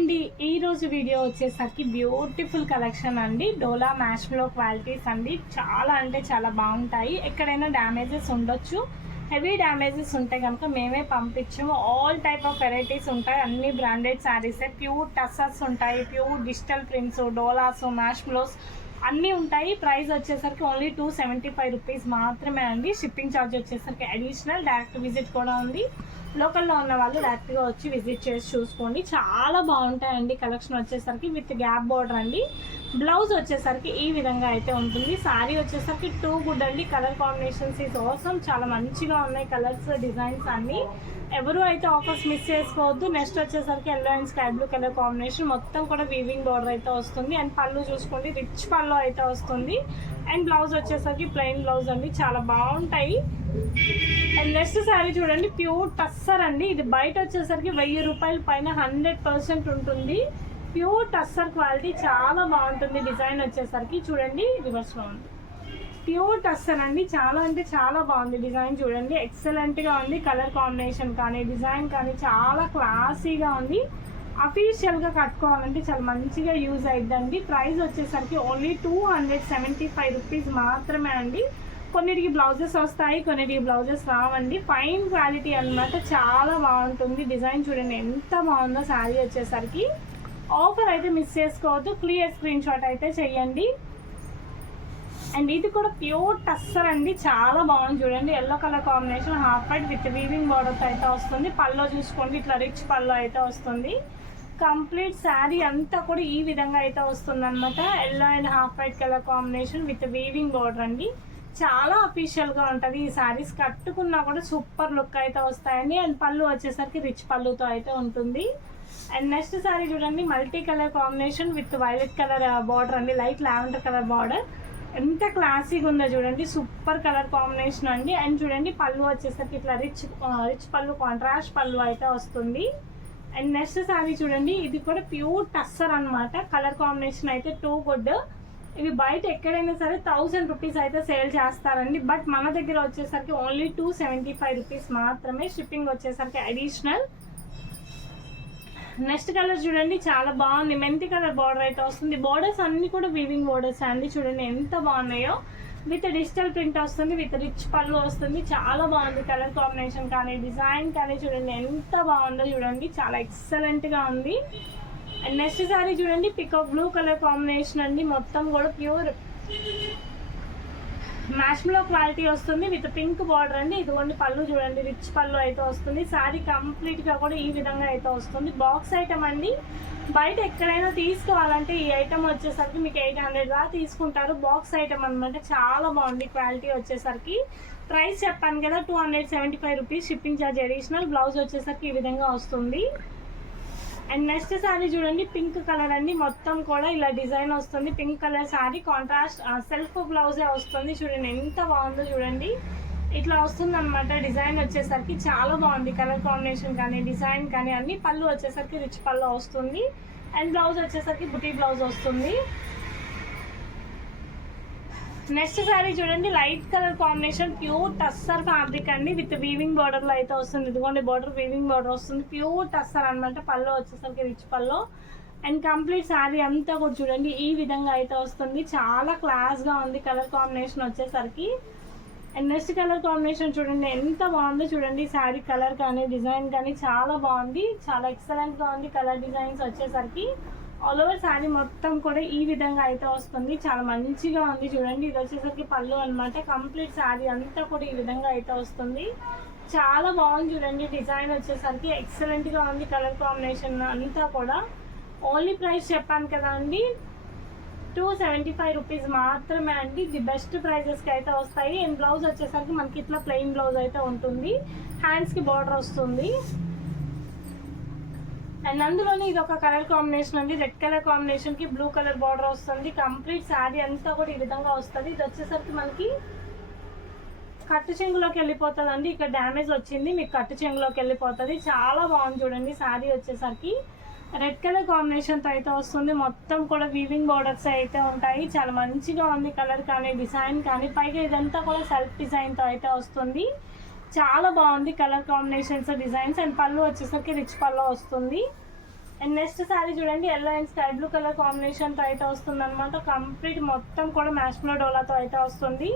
అండి, ఈ రోజు వీడియో వచ్చేసరికి బ్యూటిఫుల్ కలెక్షన్ అండి. డోలా మ్యాష్లో క్వాలిటీస్ అండి. చాలా అంటే చాలా బాగుంటాయి. ఎక్కడైనా డ్యామేజెస్ ఉండొచ్చు, హెవీ డ్యామేజెస్ ఉంటే కనుక మేమే పంపించాము. ఆల్ టైప్ ఆఫ్ వెరైటీస్ ఉంటాయి. అన్ని బ్రాండెడ్ శారీసే. ప్యూర్ టస్సర్స్ ఉంటాయి, ప్యూర్ డిజిటల్ ప్రింట్స్, డోలాస్, మ్యాష్లోస్ అన్నీ ఉంటాయి. ప్రైస్ వచ్చేసరికి ఓన్లీ 275 రూపీస్ మాత్రమే అండి. షిప్పింగ్ ఛార్జ్ వచ్చేసరికి అడిషనల్. డైరెక్ట్ విజిట్ కూడా ఉంది. లోకల్లో ఉన్న వాళ్ళు డైరెక్ట్గా వచ్చి విజిట్ చేసి చూసుకోండి. చాలా బాగుంటాయండి. కలెక్షన్ వచ్చేసరికి విత్ గ్యాప్ బోర్డర్ అండి. బ్లౌజ్ వచ్చేసరికి ఈ విధంగా అయితే ఉంటుంది. శారీ వచ్చేసరికి టూ గుడ్ అండి. Colour combinations is awesome. చాలా మంచిగా ఉన్నాయి కలర్స్, డిజైన్స్ అన్నీ. ఎవరు అయితే ఆఫర్స్ మిస్ చేసుకోవద్దు. నెక్స్ట్ వచ్చేసరికి yellow and sky blue colour combination, మొత్తం కూడా వీవింగ్ బోర్డర్ అయితే వస్తుంది. అండ్ పళ్ళు చూసుకోండి, రిచ్ పళ్ళు అయితే వస్తుంది. అండ్ బ్లౌజ్ వచ్చేసరికి ప్లెయిన్ బ్లౌజ్ అండి. చాలా బాగుంటాయి. అండ్ నెక్స్ట్ శారీ చూడండి, ప్యూర్ టస్సర్ అండి. ఇది బయట వచ్చేసరికి 1000 రూపాయల పైన 100% ఉంటుంది. ప్యూర్ టస్సర్ క్వాలిటీ చాలా బాగుంటుంది. డిజైన్ వచ్చేసరికి చూడండి, రివర్స్లో ఉంది. ప్యూర్ టస్సర్ అండి. చాలా అంటే చాలా బాగుంది. డిజైన్ చూడండి, ఎక్సలెంట్గా ఉంది. కలర్ కాంబినేషన్ కానీ డిజైన్ కానీ చాలా క్లాసీగా ఉంది. అఫీషియల్గా కట్టుకోవాలంటే చాలా మంచిగా యూజ్ అయిద్దండి. ప్రైస్ వచ్చేసరికి ఓన్లీ 275 రూపీస్ మాత్రమే అండి. కొన్నిటికి బ్లౌజెస్ వస్తాయి, కొన్నిటికి బ్లౌజెస్ రావండి. ఫైన్ క్వాలిటీ అనమాట. చాలా బాగుంటుంది. డిజైన్ చూడండి ఎంత బాగుందో. శారీ వచ్చేసరికి ఆఫర్ అయితే మిస్ చేసుకోవద్దు. క్లియర్ స్క్రీన్ షాట్ అయితే చెయ్యండి. అండ్ ఇది కూడా ప్యూర్ టస్సర్ అండి. చాలా బాగుంది చూడండి. Yellow colour combination, half white with weaving borders అయితే వస్తుంది. పల్లో చూసుకోండి, ఇట్లా రిచ్ పల్లో అయితే వస్తుంది. కంప్లీట్ శారీ అంతా కూడా ఈ విధంగా అయితే వస్తుంది అనమాట. Yellow and half white colour combination with weaving border అండి. చాలా అఫీషియల్గా ఉంటుంది. ఈ శారీస్ కట్టుకున్నా కూడా సూపర్ లుక్ అయితే వస్తాయండి. అండ్ పళ్ళు వచ్చేసరికి రిచ్ పళ్ళుతో అయితే ఉంటుంది. అండ్ నెక్స్ట్ శారీ చూడండి, multi colour combination with violet colour border అండి. Light lavender colour border. ఎంత క్లాసీగా ఉందో చూడండి. సూపర్ కలర్ కాంబినేషన్ అండి. అండ్ చూడండి, పళ్ళు వచ్చేసరికి ఇట్లా రిచ్ పళ్ళు, కాంట్రాస్ట్ పళ్ళు అయితే వస్తుంది. అండ్ నెక్స్ట్ శారీ చూడండి, ఇది కూడా ప్యూర్ టస్సర్ అనమాట. కలర్ కాంబినేషన్ అయితే టూ గుడ్. ఇవి బయట ఎక్కడైనా సరే 1000 రూపీస్ అయితే సేల్ చేస్తారండి. బట్ మన దగ్గర వచ్చేసరికి ఓన్లీ 275 రూపీస్ మాత్రమే. షిప్పింగ్ వచ్చేసరికి అడిషనల్. నెక్స్ట్ కలర్ చూడండి, చాలా బాగుంది. మెంతి కలర్ బార్డర్ అయితే వస్తుంది. బార్డర్స్ అన్ని కూడా వీవింగ్ బార్డర్స్ అండి. చూడండి ఎంత బాగున్నాయో. విత్ డిజిటల్ ప్రింట్ వస్తుంది, విత్ రిచ్ పళ్ళు వస్తుంది. చాలా బాగుంది. కలర్ కాంబినేషన్ కానీ డిజైన్ కానీ చూడండి ఎంత బాగుందో చూడండి. చాలా ఎక్సలెంట్గా ఉంది. అండ్ నెక్స్ట్ శారీ చూడండి, పికాక్ బ్లూ కలర్ కాంబినేషన్ అండి. మొత్తం కూడా ప్యూర్ మ్యాష్లో క్వాలిటీ వస్తుంది విత్ పింక్ బార్డర్ అండి. ఇదిగోండి పళ్ళు చూడండి, రిచ్ పళ్ళు అయితే వస్తుంది. శారీ కంప్లీట్గా కూడా ఈ విధంగా అయితే వస్తుంది. బాక్స్ ఐటమ్ అండి. బయట ఎక్కడైనా తీసుకోవాలంటే ఈ ఐటమ్ వచ్చేసరికి మీకు 800 దా తీసుకుంటారు. బాక్స్ ఐటమ్ అనమాట. చాలా బాగుంది క్వాలిటీ వచ్చేసరికి. ప్రైస్ చెప్పాను కదా, 275 rupees. Shipping charge additional. Blouse వచ్చేసరికి ఈ విధంగా వస్తుంది. అండ్ నెక్స్ట్ శారీ చూడండి, పింక్ కలర్ అండి. మొత్తం కూడా ఇలా డిజైన్ వస్తుంది. Pink colour sari, contrast self బ్లౌజే వస్తుంది. చూడండి ఎంత బాగుందో చూడండి. ఇట్లా వస్తుంది అనమాట. డిజైన్ వచ్చేసరికి చాలా బాగుంది. కలర్ కాంబినేషన్ కానీ డిజైన్ కానీ అన్ని. పళ్ళు వచ్చేసరికి రిచ్ పళ్ళు వస్తుంది. అండ్ బ్లౌజ్ వచ్చేసరికి బుటీ బ్లౌజ్ వస్తుంది. నెక్స్ట్ శారీ చూడండి, light colour combination, pure tussar fabric అండి. విత్ వీవింగ్ బార్డర్లో అయితే వస్తుంది. ఇదిగోండి బార్డర్, వీవింగ్ బార్డర్ వస్తుంది. ప్యూర్ టస్సర్ అనమాట. పళ్ళు వచ్చేసరికి రిచ్ పళ్ళు. అండ్ కంప్లీట్ శారీ అంతా కూడా చూడండి ఈ విధంగా అయితే వస్తుంది. చాలా క్లాస్గా ఉంది కలర్ కాంబినేషన్ వచ్చేసరికి. అండ్ నెక్స్ట్ కలర్ కాంబినేషన్ చూడండి ఎంత బాగుందో చూడండి. శారీ కలర్ కానీ డిజైన్ కానీ చాలా బాగుంది. చాలా ఎక్సలెంట్గా ఉంది. కలర్ డిజైన్స్ వచ్చేసరికి ఆల్ ఓవర్ శారీ మొత్తం కూడా ఈ విధంగా అయితే వస్తుంది. చాలా మంచిగా ఉంది చూడండి. ఇది వచ్చేసరికి పళ్ళు అనమాట. కంప్లీట్ శారీ అంతా కూడా ఈ విధంగా అయితే వస్తుంది. చాలా బాగుంది చూడండి. డిజైన్ వచ్చేసరికి ఎక్సలెంట్గా ఉంది. కలర్ కాంబినేషన్ అంతా కూడా. ఓన్లీ ప్రైస్ చెప్పాను కదా అండి, 275 రూపీస్ మాత్రమే అండి. ది బెస్ట్ ప్రైజెస్కి అయితే వస్తాయి. అండ్ బ్లౌజ్ వచ్చేసరికి మనకి ఇట్లా ప్లెయిన్ బ్లౌజ్ అయితే ఉంటుంది. హ్యాండ్స్కి బార్డర్ వస్తుంది. అండ్ అందులోని ఇది ఒక కలర్ కాంబినేషన్ అండి. రెడ్ కలర్ కాంబినేషన్కి బ్లూ కలర్ బార్డర్ వస్తుంది. కంప్లీట్ శారీ అంతా కూడా ఈ విధంగా వస్తుంది. ఇది వచ్చేసరికి మనకి కట్టు చెంగులోకి వెళ్ళిపోతుంది అండి. ఇక్కడ డ్యామేజ్ వచ్చింది, మీకు కట్టు చెంగులోకి వెళ్ళిపోతుంది. చాలా బాగుంది చూడండి. శారీ వచ్చేసరికి రెడ్ కలర్ కాంబినేషన్తో అయితే వస్తుంది. మొత్తం కూడా వీవింగ్ బార్డర్స్ అయితే ఉంటాయి. చాలా మంచిగా ఉంది కలర్ కానీ డిజైన్ కానీ. పైగా ఇదంతా కూడా సెల్ఫ్ డిజైన్తో అయితే వస్తుంది. చాలా బాగుంది కలర్ కాంబినేషన్స్, డిజైన్స్. అండ్ పళ్ళు వచ్చేసరికి రిచ్ పళ్ళు వస్తుంది. అండ్ నెక్స్ట్ శారీ చూడండి, yellow and sky blue colour కాంబినేషన్తో అయితే వస్తుంది అనమాట. కంప్లీట్ మొత్తం కూడా మ్యాష్లో డోలాతో అయితే వస్తుంది.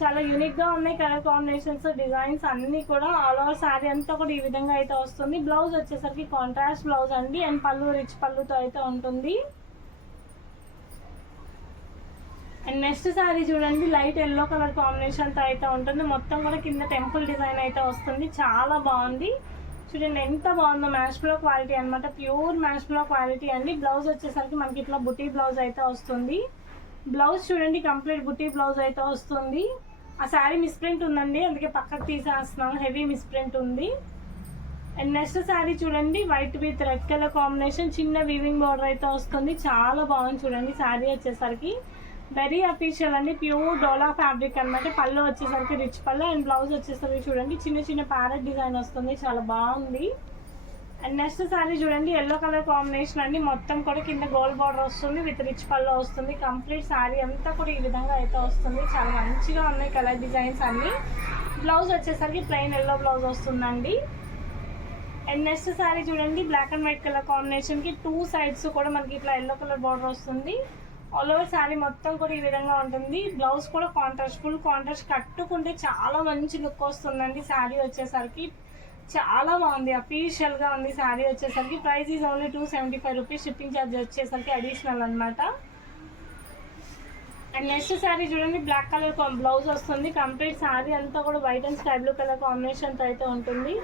చాలా యూనిక్గా ఉన్నాయి కలర్ కాంబినేషన్స్, డిజైన్స్ అన్నీ కూడా. ఆల్ ఓవర్ శారీ అంతా కూడా ఈ విధంగా అయితే వస్తుంది. బ్లౌజ్ వచ్చేసరికి కాంట్రాస్ట్ బ్లౌజ్ అండి, అండ్ పళ్ళు రిచ్ పళ్ళుతో అయితే ఉంటుంది. అండ్ నెక్స్ట్ శారీ చూడండి, లైట్ ఎల్లో కలర్ కాంబినేషన్తో అయితే ఉంటుంది. మొత్తం కూడా కింద టెంపుల్ డిజైన్ అయితే వస్తుంది. చాలా బాగుంది చూడండి, ఎంత బాగుందో. మ్యాష్లో క్వాలిటీ అనమాట, ప్యూర్ మ్యాష్లో క్వాలిటీ అండి. బ్లౌజ్ వచ్చేసరికి మనకి ఇట్లా బుటీ బ్లౌజ్ అయితే వస్తుంది. బ్లౌజ్ చూడండి, కంప్లీట్ బుటీ బ్లౌజ్ అయితే వస్తుంది. ఆ శారీ మిస్ప్రింట్ ఉందండి, అందుకే పక్కకు తీసేస్తున్నాను, హెవీ మిస్ప్రింట్ ఉంది. అండ్ నెక్స్ట్ శారీ చూడండి, white with red colour combination, చిన్న వీవింగ్ బార్డర్ అయితే వస్తుంది. చాలా బాగుంది చూడండి. శారీ వచ్చేసరికి వెరీ అఫీషియల్ అండి, ప్యూర్ డోలా ఫ్యాబ్రిక్ అనమాట. పళ్ళు వచ్చేసరికి రిచ్ పళ్ళు, అండ్ బ్లౌజ్ వచ్చేసరికి చూడండి చిన్న చిన్న ప్యారెట్ డిజైన్ వస్తుంది. చాలా బాగుంది. అండ్ నెక్స్ట్ శారీ చూడండి, ఎల్లో కలర్ కాంబినేషన్ అండి. మొత్తం కూడా కింద గోల్డ్ బార్డర్ వస్తుంది, విత్ రిచ్ పళ్ళు వస్తుంది. కంప్లీట్ శారీ అంతా కూడా ఈ విధంగా అయితే వస్తుంది. చాలా మంచిగా ఉన్నాయి కలర్ డిజైన్స్ అన్ని. బ్లౌజ్ వచ్చేసరికి ప్లెయిన్ ఎల్లో బ్లౌజ్ వస్తుందండి. అండ్ నెక్స్ట్ శారీ చూడండి, బ్లాక్ అండ్ వైట్ కలర్ కాంబినేషన్కి 2 సైడ్స్ కూడా మనకి ఇట్లా ఎల్లో కలర్ బార్డర్ వస్తుంది. ఆల్ ఓవర్ శారీ మొత్తం కూడా ఈ విధంగా ఉంటుంది. బ్లౌజ్ కూడా కాంట్రాస్ట్, ఫుల్ కాంట్రాస్ట్. కట్టుకుంటే చాలా మంచి లుక్ వస్తుందండి. శారీ వచ్చేసరికి చాలా బాగుంది, అఫీషియల్గా ఉంది శారీ వచ్చేసరికి. Price is only 275 rupees. Shipping charge వచ్చేసరికి అడిషనల్ అనమాట. అండ్ నెక్స్ట్ శారీ చూడండి, బ్లాక్ కలర్ బ్లౌజ్ వస్తుంది. కంప్లీట్ శారీ అంతా కూడా white and sky blue colour కాంబినేషన్తో అయితే ఉంటుంది.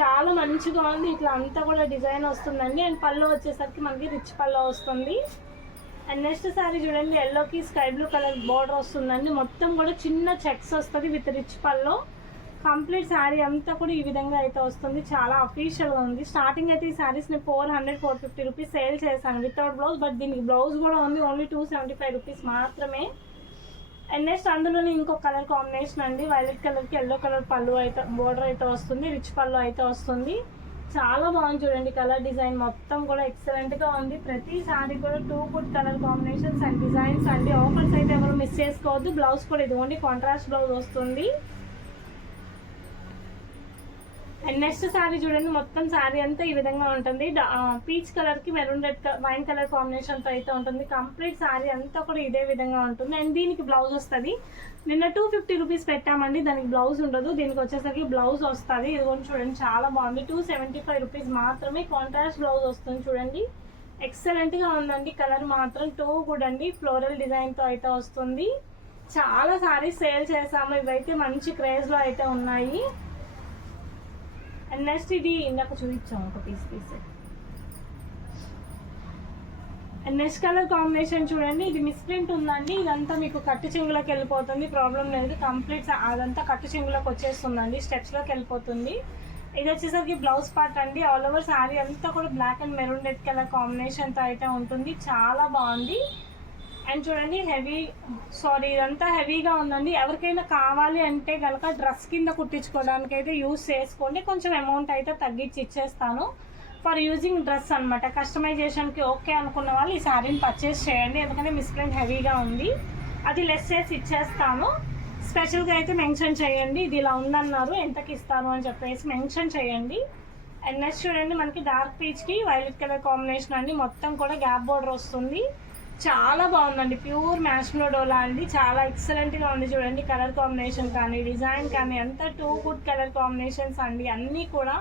చాలా మంచిగా ఉంది. ఇట్లా అంతా కూడా డిజైన్ వస్తుందండి. అండ్ పళ్ళు వచ్చేసరికి మనకి రిచ్ పళ్ళు వస్తుంది. అండ్ నెక్స్ట్ శారీ చూడండి, ఎల్లోకి స్కై బ్లూ కలర్ బార్డర్ వస్తుందండి. మొత్తం కూడా చిన్న చెక్స్ వస్తుంది విత్ రిచ్ పళ్ళు. కంప్లీట్ శారీ అంతా కూడా ఈ విధంగా అయితే వస్తుంది. చాలా అఫీషియల్గా ఉంది. స్టార్టింగ్ అయితే ఈ శారీస్ని 400-450 రూపీస్ సేల్ చేశాను వితౌట్ బ్లౌజ్. బట్ దీనికి బ్లౌజ్ కూడా ఉంది, ఓన్లీ 275 రూపీస్ మాత్రమే. అండ్ నెక్స్ట్ అందులోనే ఇంకో కలర్ కాంబినేషన్ అండి, వైలెట్ కలర్కి ఎల్లో కలర్ పళ్ళు అయితే బోర్డర్ అయితే వస్తుంది, రిచ్ పళ్ళు అయితే వస్తుంది. చాలా బాగుంది చూడండి. కలర్ డిజైన్ మొత్తం కూడా ఎక్సలెంట్గా ఉంది. ప్రతి శారీ కూడా 2 good colour combinations and designs అండి. ఆఫర్స్ అయితే ఎవరు మిస్ చేసుకోవద్దు. బ్లౌజ్ కూడా ఇది ఓన్లీ కాంట్రాస్ట్ బ్లౌజ్ వస్తుంది. అండ్ నెక్స్ట్ శారీ చూడండి, మొత్తం శారీ అంతా ఈ విధంగా ఉంటుంది. పీచ్ కలర్కి మెరూన్ రెడ్ వైన్ కలర్ కాంబినేషన్తో అయితే ఉంటుంది. కంప్లీట్ శారీ అంతా కూడా ఇదే విధంగా ఉంటుంది. అండ్ దీనికి బ్లౌజ్ వస్తుంది. నిన్న 250 రూపీస్ పెట్టామండి, దానికి బ్లౌజ్ ఉండదు. దీనికి వచ్చేసరికి బ్లౌజ్ వస్తుంది. ఇది కూడా చూడండి, చాలా బాగుంది. 275 రూపీస్ మాత్రమే. కాంట్రాస్ట్ బ్లౌజ్ వస్తుంది చూడండి, ఎక్సలెంట్గా ఉందండి. కలర్ మాత్రం 2 గుడ్ అండి. ఫ్లోరల్ డిజైన్తో అయితే వస్తుంది. చాలా శారీస్ సేల్ చేసాము, ఇవైతే మంచి క్రేజ్లో అయితే ఉన్నాయి. అండ్ నెక్స్ట్ ఇది ఇందాక చూపించాము ఒక piece. And next colour combination చూడండి, ఇది మిస్ప్రింట్ ఉందండి. ఇదంతా మీకు కట్టు చెంగులోకి వెళ్ళిపోతుంది, ప్రాబ్లం లేదు. కంప్లీట్ అదంతా కట్టు చెంగులోకి వచ్చేస్తుందండి, స్టెప్స్లోకి వెళ్ళిపోతుంది. ఇది వచ్చేసరికి బ్లౌజ్ పార్ట్ అండి. ఆల్ ఓవర్ శారీ అంతా కూడా black and maroon red colour కాంబినేషన్తో అయితే ఉంటుంది. చాలా బాగుంది. అండ్ చూడండి ఇదంతా హెవీగా ఉందండి. ఎవరికైనా కావాలి అంటే కనుక డ్రెస్ కింద కుట్టించుకోవడానికి అయితే యూజ్ చేసుకోండి. కొంచెం అమౌంట్ అయితే తగ్గించి ఇచ్చేస్తాను ఫర్ యూజింగ్ డ్రెస్ అనమాట. కస్టమైజేషన్కి ఓకే అనుకున్న వాళ్ళు ఈ శారీని పర్చేస్ చేయండి, ఎందుకంటే మిస్ప్రింట్ హెవీగా ఉంది. అది లెస్ చేసి ఇచ్చేస్తాను. స్పెషల్గా అయితే మెన్షన్ చేయండి, ఇది ఇలా ఉందన్నారు, ఎంతకి ఇస్తాను అని చెప్పేసి మెన్షన్ చేయండి. అండ్ నెక్స్ట్ చూడండి, మనకి డార్క్ పీచ్కి వైలెట్ కలర్ కాంబినేషన్ అండి. మొత్తం కూడా గ్యాప్ బోర్డర్ వస్తుంది. చాలా బాగుందండి, ప్యూర్ మ్యాష్లో డోలా అండి. చాలా ఎక్సలెంట్గా ఉంది చూడండి. కలర్ కాంబినేషన్ కానీ డిజైన్ కానీ అంతా 2 గుడ్ కలర్ కాంబినేషన్స్ అండి. అన్నీ కూడా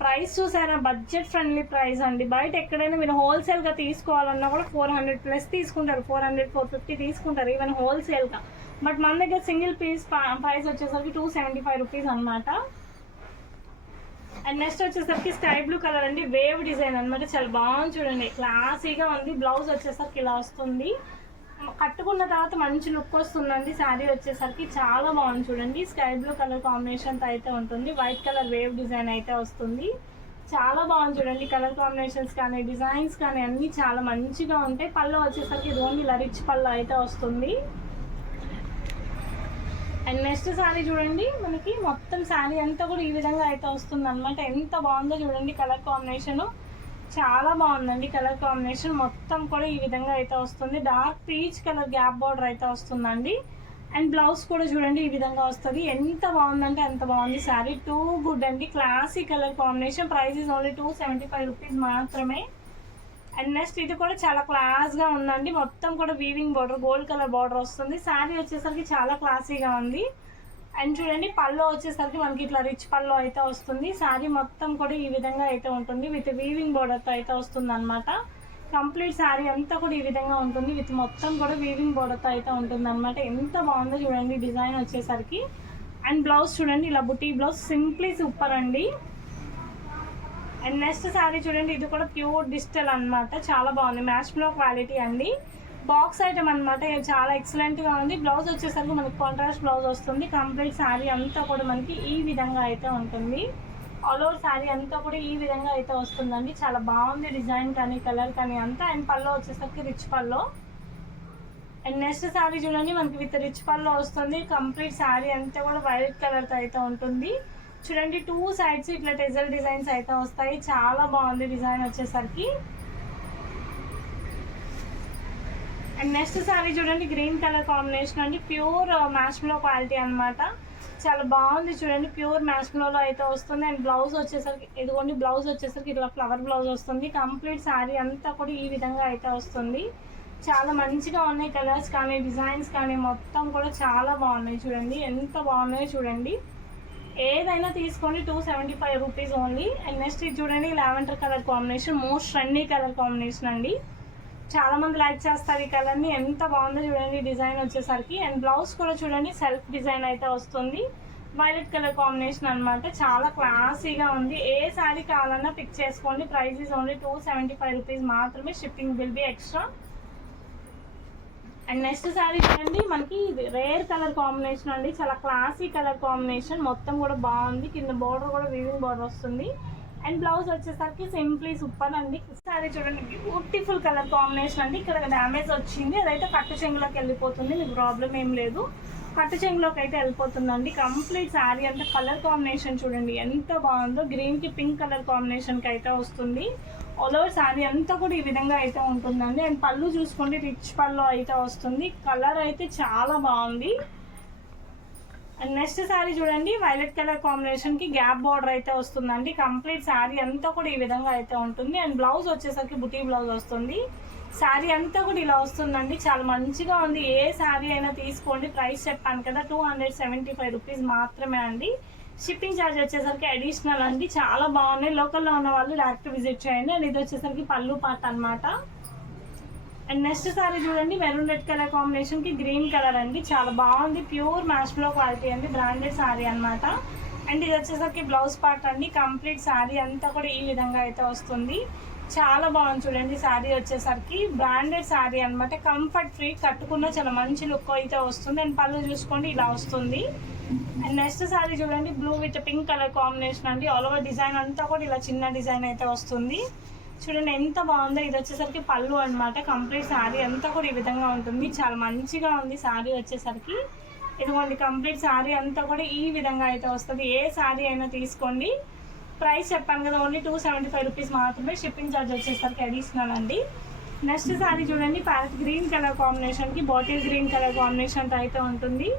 ప్రైస్ చూసారా, బడ్జెట్ ఫ్రెండ్లీ ప్రైస్ అండి. బయట ఎక్కడైనా మీరు హోల్సేల్గా తీసుకోవాలన్నా కూడా 400+ తీసుకుంటారు, 400-450 తీసుకుంటారు ఈవెన్ హోల్సేల్గా. బట్ మన దగ్గర సింగిల్ పీస్ ప్రైస్ వచ్చేసరికి 275 రూపీస్ అనమాట. అండ్ నెక్స్ట్ వచ్చేసరికి స్కై బ్లూ కలర్ అండి, వేవ్ డిజైన్ అనమాట. చాలా బాగుంది చూడండి, క్లాసీగా ఉంది. బ్లౌజ్ వచ్చేసరికి ఇలా వస్తుంది. కట్టుకున్న తర్వాత మంచి లుక్ వస్తుందండి. శారీ వచ్చేసరికి చాలా బాగుంది చూడండి. స్కై బ్లూ కలర్ కాంబినేషన్తో అయితే ఉంటుంది. వైట్ కలర్ వేవ్ డిజైన్ అయితే వస్తుంది. చాలా బాగుంది చూడండి. కలర్ కాంబినేషన్స్ కానీ డిజైన్స్ కానీ అన్నీ చాలా మంచిగా ఉంటాయి. పళ్ళు వచ్చేసరికి ఇది ఓన్లీ ఇలా రిచ్ పళ్ళు అయితే వస్తుంది. అండ్ నెక్స్ట్ శారీ చూడండి, మనకి మొత్తం శారీ అంతా కూడా ఈ విధంగా అయితే వస్తుంది అనమాట. ఎంత బాగుందో చూడండి కలర్ కాంబినేషను, చాలా బాగుందండి కలర్ కాంబినేషన్. మొత్తం కూడా ఈ విధంగా అయితే వస్తుంది. Dark peach colour gap border అయితే వస్తుందండి. అండ్ బ్లౌజ్ కూడా చూడండి ఈ విధంగా వస్తుంది. ఎంత బాగుందంటే అంత బాగుంది శారీ. 2 గుడ్ అండి, classy colour combination. Price is only 275 rupees మాత్రమే. నెక్స్ట్ ఇది కూడా చాలా క్లాస్గా ఉందండి. మొత్తం కూడా weaving border, gold colour border వస్తుంది. శారీ వచ్చేసరికి చాలా క్లాసీగా ఉంది. అండ్ చూడండి పళ్ళు వచ్చేసరికి మనకి ఇట్లా రిచ్ పళ్ళు అయితే వస్తుంది. శారీ మొత్తం కూడా ఈ విధంగా అయితే ఉంటుంది. విత్ వీవింగ్ బార్డర్తో అయితే వస్తుంది అనమాట. కంప్లీట్ శారీ అంతా కూడా ఈ విధంగా ఉంటుంది. విత్ మొత్తం కూడా వీవింగ్ బార్డర్తో అయితే ఉంటుంది అనమాట. ఎంత బాగుందో చూడండి డిజైన్ వచ్చేసరికి. అండ్ బ్లౌజ్ చూడండి ఇలా బుటీ బ్లౌజ్, సింప్లీ సూపర్ అండి. అండ్ నెక్స్ట్ శారీ చూడండి, ఇది కూడా ప్యూర్ డిజిటల్ అనమాట. చాలా బాగుంది, మ్యాచ్ లో క్వాలిటీ అండి. బాక్స్ ఐటమ్ అనమాట, చాలా ఎక్సలెంట్గా ఉంది. బ్లౌజ్ వచ్చేసరికి మనకి కాంట్రాస్ట్ బ్లౌజ్ వస్తుంది. కంప్లీట్ శారీ అంతా కూడా మనకి ఈ విధంగా అయితే ఉంటుంది. ఆల్ ఓవర్ శారీ అంతా కూడా ఈ విధంగా అయితే వస్తుందండి. చాలా బాగుంది డిజైన్ కానీ కలర్ కానీ అంతా. అండ్ పళ్ళు వచ్చేసరికి రిచ్ పళ్ళు. అండ్ నెక్స్ట్ శారీ చూడండి మనకి విత్ రిచ్ పళ్ళు వస్తుంది. కంప్లీట్ శారీ అంతా కూడా వైలెట్ కలర్తో అయితే ఉంటుంది. చూడండి 2 సైడ్స్ ఇట్లా టెజల్ డిజైన్స్ అయితే వస్తాయి. చాలా బాగుంది డిజైన్ వచ్చేసరికి. అండ్ నెక్స్ట్ శారీ చూడండి గ్రీన్ కలర్ కాంబినేషన్ అండి. ప్యూర్ మ్యాష్లో క్వాలిటీ అనమాట. చాలా బాగుంది చూడండి, ప్యూర్ మ్యాష్లో అయితే వస్తుంది. అండ్ బ్లౌజ్ వచ్చేసరికి ఇదిగోండి, బ్లౌజ్ వచ్చేసరికి ఇట్లా ఫ్లవర్ బ్లౌజ్ వస్తుంది. కంప్లీట్ శారీ అంతా కూడా ఈ విధంగా అయితే వస్తుంది. చాలా మంచిగా ఉన్నాయి కలర్స్ కానీ డిజైన్స్ కానీ మొత్తం కూడా చాలా బాగున్నాయి. చూడండి ఎంత బాగున్నాయో చూడండి. ఏదైనా తీసుకోండి 275 రూపీస్ ఓన్లీ. అండ్ నెక్స్ట్ ఇది చూడండి lavender colour combination, most trendy colour combination అండి. చాలా మంది లైక్ చేస్తారు ఈ కలర్ని. ఎంత బాగుందో చూడండి డిజైన్ వచ్చేసరికి. అండ్ బ్లౌజ్ కూడా చూడండి సెల్ఫ్ డిజైన్ అయితే వస్తుంది. వైలెట్ కలర్ కాంబినేషన్ అనమాట. చాలా క్లాసీగా ఉంది. ఏ శారీ కావాలన్నా పిక్ చేసుకోండి. ప్రైస్ ఈజ్ ఓన్లీ 275 రూపీస్ మాత్రమే. Shipping will be extra. And next sari చూడండి మనకి ఇది రేర్ కలర్ కాంబినేషన్ అండి. చాలా క్లాసీ కలర్ కాంబినేషన్, మొత్తం కూడా బాగుంది. కింద బార్డర్ కూడా వీవింగ్ బార్డర్ వస్తుంది. అండ్ బ్లౌజ్ వచ్చేసరికి సింప్లీ సూపర్ అండి. శారీ చూడండి బ్యూటిఫుల్ కలర్ కాంబినేషన్ అండి. ఇక్కడ డ్యామేజ్ వచ్చింది, అదైతే కట్టు చెంగులోకి వెళ్ళిపోతుంది. మీకు ప్రాబ్లం ఏం లేదు, కట్టు చెంగులోకి అయితే వెళ్ళిపోతుందండి. కంప్లీట్ శారీ అంతా కలర్ కాంబినేషన్ చూడండి ఎంత బాగుందో. గ్రీన్కి పింక్ కలర్ కాంబినేషన్కి అయితే వస్తుంది. ఆల్ ఓవర్ శారీ అంతా కూడా ఈ విధంగా అయితే ఉంటుందండి. అండ్ పళ్ళు చూసుకోండి రిచ్ పళ్ళు అయితే వస్తుంది. కలర్ అయితే చాలా బాగుంది. అండ్ నెక్స్ట్ శారీ చూడండి వైలెట్ కలర్ కాంబినేషన్కి గ్యాప్ బార్డర్ అయితే వస్తుందండి. కంప్లీట్ శారీ అంతా కూడా ఈ విధంగా అయితే ఉంటుంది. అండ్ బ్లౌజ్ వచ్చేసరికి బుటీ బ్లౌజ్ వస్తుంది. శారీ అంతా కూడా ఇలా వస్తుందండి. చాలా మంచిగా ఉంది. ఏ శారీ అయినా తీసుకోండి. ప్రైస్ చెప్పాను కదా 275 రూపీస్ మాత్రమే అండి. షిప్పింగ్ ఛార్జ్ వచ్చేసరికి అడిషనల్ అండి. చాలా బాగున్నాయి. లోకల్లో ఉన్న వాళ్ళు డైరెక్ట్ విజిట్ చేయండి. అండ్ ఇది వచ్చేసరికి పళ్ళు పార్ట్ అనమాట. అండ్ నెక్స్ట్ శారీ చూడండి మెరూన్ రెడ్ కలర్ కాంబినేషన్కి గ్రీన్ కలర్ అండి. చాలా బాగుంది. ప్యూర్ మ్యాష్లో క్వాలిటీ అండి. బ్రాండెడ్ శారీ అనమాట. అండ్ ఇది వచ్చేసరికి బ్లౌజ్ పార్ట్ అండి. కంప్లీట్ శారీ అంతా కూడా ఈ విధంగా అయితే వస్తుంది. చాలా బాగుంది చూడండి. శారీ వచ్చేసరికి బ్రాండెడ్ శారీ అనమాట. కంఫర్ట్ ఫ్రీ, కట్టుకున్న చాలా మంచి లుక్ అయితే వస్తుంది. అండ్ పళ్ళు చూసుకోండి ఇలా వస్తుంది. అండ్ నెక్స్ట్ శారీ చూడండి blue with pink colour combination అండి. ఆల్ ఓవర్ డిజైన్ అంతా కూడా ఇలా చిన్న డిజైన్ అయితే వస్తుంది. చూడండి ఎంత బాగుందో. ఇది వచ్చేసరికి పళ్ళు అనమాట. కంప్లీట్ శారీ అంతా కూడా ఈ విధంగా ఉంటుంది. చాలా మంచిగా ఉంది శారీ వచ్చేసరికి. ఇదిగోండి కంప్లీట్ శారీ అంతా కూడా ఈ విధంగా అయితే వస్తుంది. ఏ శారీ అయినా తీసుకోండి. ప్రైస్ చెప్పాను కదా ఓన్లీ 275 రూపీస్ మాత్రమే. షిప్పింగ్ ఛార్జ్ వచ్చేసరికి అడిషనల్ అండి. నెక్స్ట్ శారీ చూడండి ప్యారెట్ గ్రీన్ కలర్ కాంబినేషన్కి బాటిల్ గ్రీన్ కలర్ కాంబినేషన్తో అయితే ఉంటుంది.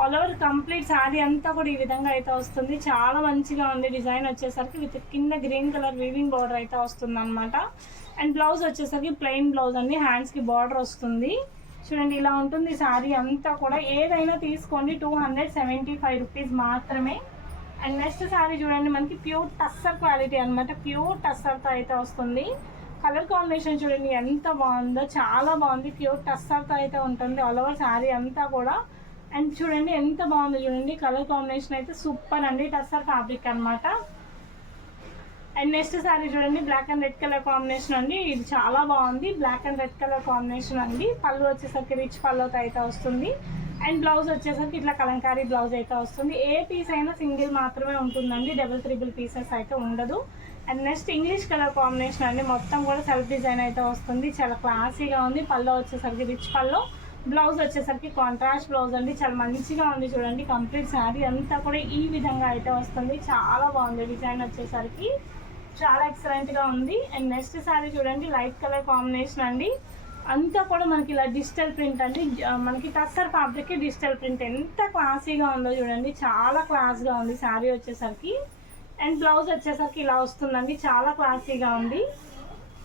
ఆల్ ఓవర్ కంప్లీట్ శారీ అంతా కూడా ఈ విధంగా అయితే వస్తుంది. చాలా మంచిగా ఉంది డిజైన్ వచ్చేసరికి. విత్ కింద గ్రీన్ కలర్ వీవింగ్ బార్డర్ అయితే వస్తుంది అనమాట. అండ్ బ్లౌజ్ వచ్చేసరికి ప్లెయిన్ బ్లౌజ్ అండి. హ్యాండ్స్కి బార్డర్ వస్తుంది. చూడండి ఇలా ఉంటుంది శారీ అంతా కూడా. ఏదైనా తీసుకోండి 275 రూపీస్ మాత్రమే. అండ్ నెక్స్ట్ శారీ చూడండి మనకి ప్యూర్ టస్సర్ క్వాలిటీ అనమాట. ప్యూర్ టస్సర్తో అయితే వస్తుంది. కలర్ కాంబినేషన్ చూడండి ఎంత బాగుందో, చాలా బాగుంది. ప్యూర్ టస్సర్తో అయితే ఉంటుంది ఆల్ ఓవర్ శారీ అంతా కూడా. అండ్ చూడండి ఎంత బాగుందో చూడండి. కలర్ కాంబినేషన్ అయితే సూపర్ అండి. టస్సర్ ఫ్యాబ్రిక్ అనమాట. అండ్ నెక్స్ట్ శారీ చూడండి black and red colour combination అండి. ఇది చాలా బాగుంది. Black and red colour combination అండి. పళ్ళు వచ్చేసరికి రిచ్ పళ్ళుతో అయితే వస్తుంది. అండ్ బ్లౌజ్ వచ్చేసరికి ఇట్లా కలంకారీ బ్లౌజ్ అయితే వస్తుంది. ఏ పీస్ అయినా సింగిల్ మాత్రమే ఉంటుందండి. డబుల్ 3 పీసెస్ అయితే ఉండదు. And next English colour combination అండి. మొత్తం కూడా సెల్ఫ్ డిజైన్ అయితే వస్తుంది. చాలా క్లాసీగా ఉంది. పళ్ళు వచ్చేసరికి రిచ్ పళ్ళు, బ్లౌజ్ వచ్చేసరికి కాంట్రాస్ట్ బ్లౌజ్ అండి. చాలా మంచిగా ఉంది చూడండి. కంప్లీట్ శారీ అంతా కూడా ఈ విధంగా అయితే వస్తుంది. చాలా బాగుంది డిజైన్ వచ్చేసరికి. చాలా ఎక్సలెంట్గా ఉంది. అండ్ నెక్స్ట్ శారీ చూడండి లైట్ కలర్ కాంబినేషన్ అండి. అంతా కూడా మనకి ఇలా డిజిటల్ ప్రింట్ అండి. మనకి టస్సర్ ఫ్యాబ్రిక్ డిజిటల్ ప్రింట్ ఎంత క్లాసీగా ఉందో చూడండి. చాలా క్లాస్గా ఉంది శారీ వచ్చేసరికి. అండ్ బ్లౌజ్ వచ్చేసరికి ఇలా వస్తుందండి. చాలా క్లాసీగా ఉంది.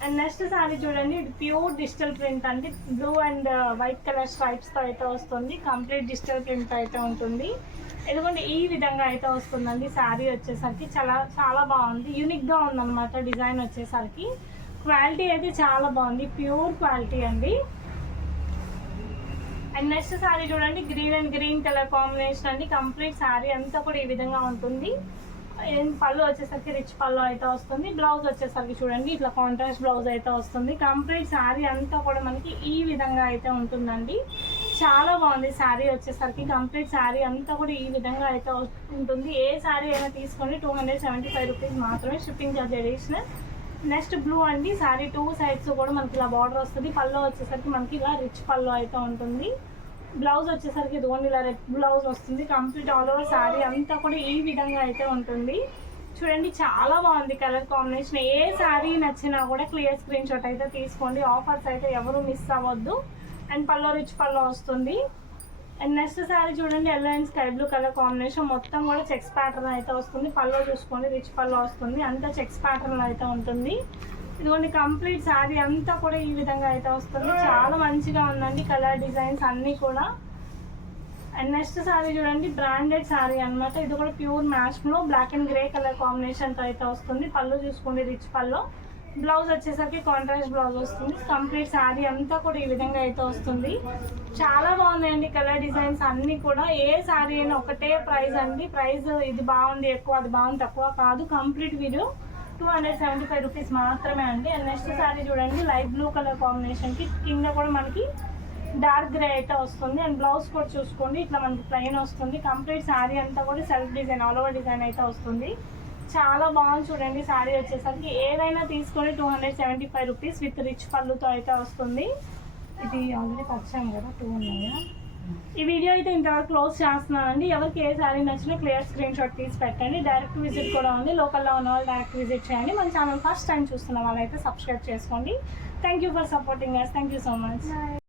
అండ్ నెక్స్ట్ సారీ చూడండి, ఇది ప్యూర్ డిజిటల్ ప్రింట్ అండి. బ్లూ అండ్ వైట్ కలర్ స్ట్రైప్స్తో అయితే వస్తుంది. కంప్లీట్ డిజిటల్ ప్రింట్ అయితే ఉంటుంది. ఎందుకంటే ఈ విధంగా అయితే వస్తుందండి. శారీ వచ్చేసరికి చాలా చాలా బాగుంది, యూనిక్గా ఉందన్నమాట డిజైన్ వచ్చేసరికి. క్వాలిటీ అయితే చాలా బాగుంది, ప్యూర్ క్వాలిటీ అండి. అండ్ నెక్స్ట్ శారీ చూడండి, green and green colour combination అండి. కంప్లీట్ శారీ అంతా కూడా ఈ విధంగా ఉంటుంది. పళ్ళు వచ్చేసరికి రిచ్ పళ్ళు అయితే వస్తుంది. బ్లౌజ్ వచ్చేసరికి చూడండి ఇట్లా కాంట్రాస్ట్ బ్లౌజ్ అయితే వస్తుంది. కంప్లీట్ శారీ అంతా కూడా మనకి ఈ విధంగా అయితే ఉంటుందండి. చాలా బాగుంది శారీ వచ్చేసరికి. కంప్లీట్ శారీ అంతా కూడా ఈ విధంగా అయితే ఉంటుంది. ఏ శారీ అయినా తీసుకోండి 275 రూపీస్ మాత్రమే, shipping charge additional. Next blue అండి. శారీ 2 సైడ్స్ కూడా మనకి ఇలా బార్డర్ వస్తుంది. పళ్ళు వచ్చేసరికి మనకి ఇలా రిచ్ పళ్ళు అయితే ఉంటుంది. బ్లౌజ్ వచ్చేసరికి ఇదిగోండి ఇలా రెడ్ బ్లౌజ్ వస్తుంది. కంప్లీట్ ఆల్ ఓవర్ శారీ అంతా కూడా ఈ విధంగా అయితే ఉంటుంది. చూడండి చాలా బాగుంది కలర్ కాంబినేషన్. ఏ శారీ నచ్చినా కూడా క్లియర్ స్క్రీన్ షాట్ అయితే తీసుకోండి. ఆఫర్స్ అయితే ఎవరు మిస్ అవ్వద్దు. అండ్ పళ్ళు రిచ్ పళ్ళు వస్తుంది. అండ్ నెక్స్ట్ శారీ చూడండి, yellow and sky blue colour combination. మొత్తం కూడా చెక్స్ ప్యాటర్న్ అయితే వస్తుంది. పళ్ళు చూసుకోండి రిచ్ పళ్ళు వస్తుంది. అంతా చెక్స్ ప్యాటర్న్ అయితే ఉంటుంది. ఇదిగోండి కంప్లీట్ శారీ అంతా కూడా ఈ విధంగా అయితే వస్తుంది. చాలా మంచిగా ఉందండి కలర్ డిజైన్స్ అన్నీ కూడా. అండ్ నెక్స్ట్ శారీ చూడండి, బ్రాండెడ్ శారీ అనమాట. ఇది కూడా ప్యూర్ మ్యాష్లో బ్లాక్ అండ్ గ్రే కలర్ కాంబినేషన్తో అయితే వస్తుంది. పళ్ళు చూసుకోండి రిచ్ పళ్ళు. బ్లౌజ్ వచ్చేసరికి కాంట్రాస్ట్ బ్లౌజ్ వస్తుంది. కంప్లీట్ శారీ అంతా కూడా ఈ విధంగా అయితే వస్తుంది. చాలా బాగున్నాయండి కలర్ డిజైన్స్ అన్నీ కూడా. ఏ శారీ అయినా ఒకటే ప్రైస్ అండి. ప్రైస్ ఇది బాగుంది ఎక్కువ, అది బాగుంది తక్కువ కాదు. కంప్లీట్ వీడియో 275 రూపీస్ మాత్రమే అండి. అండ్ నెక్స్ట్ శారీ చూడండి, లైట్ బ్లూ కలర్ కాంబినేషన్కి కింద కూడా మనకి డార్క్ గ్రే అయితే వస్తుంది. అండ్ బ్లౌజ్ కూడా చూసుకోండి ఇట్లా మనకి ప్లెయిన్ వస్తుంది. కంప్లీట్ శారీ అంతా కూడా self design all over design అయితే వస్తుంది. చాలా బాగుంది చూడండి శారీ వచ్చేసరికి. ఏదైనా తీసుకొని 275 రూపీస్ విత్ రిచ్ పళ్ళుతో అయితే వస్తుంది. ఇది ఆల్రెడీ పరిచయం కదా, 2 ఉన్నాయా. ఈ వీడియో అయితే ఇంతవరకు క్లోజ్ చేస్తున్నానండి. ఎవరికి ఏ శారీ నచ్చినా క్లియర్ స్క్రీన్ షాట్ తీసి పెట్టండి. డైరెక్ట్ విజిట్ కూడా ఉంది. లోకల్లో ఉన్న వాళ్ళు డైరెక్ట్ విజిట్ చేయండి. మన ఛానల్ ఫస్ట్ టైం చూస్తున్న వాళ్ళైతే సబ్స్క్రైబ్ చేసుకోండి. Thank you for supporting us. Thank you so much.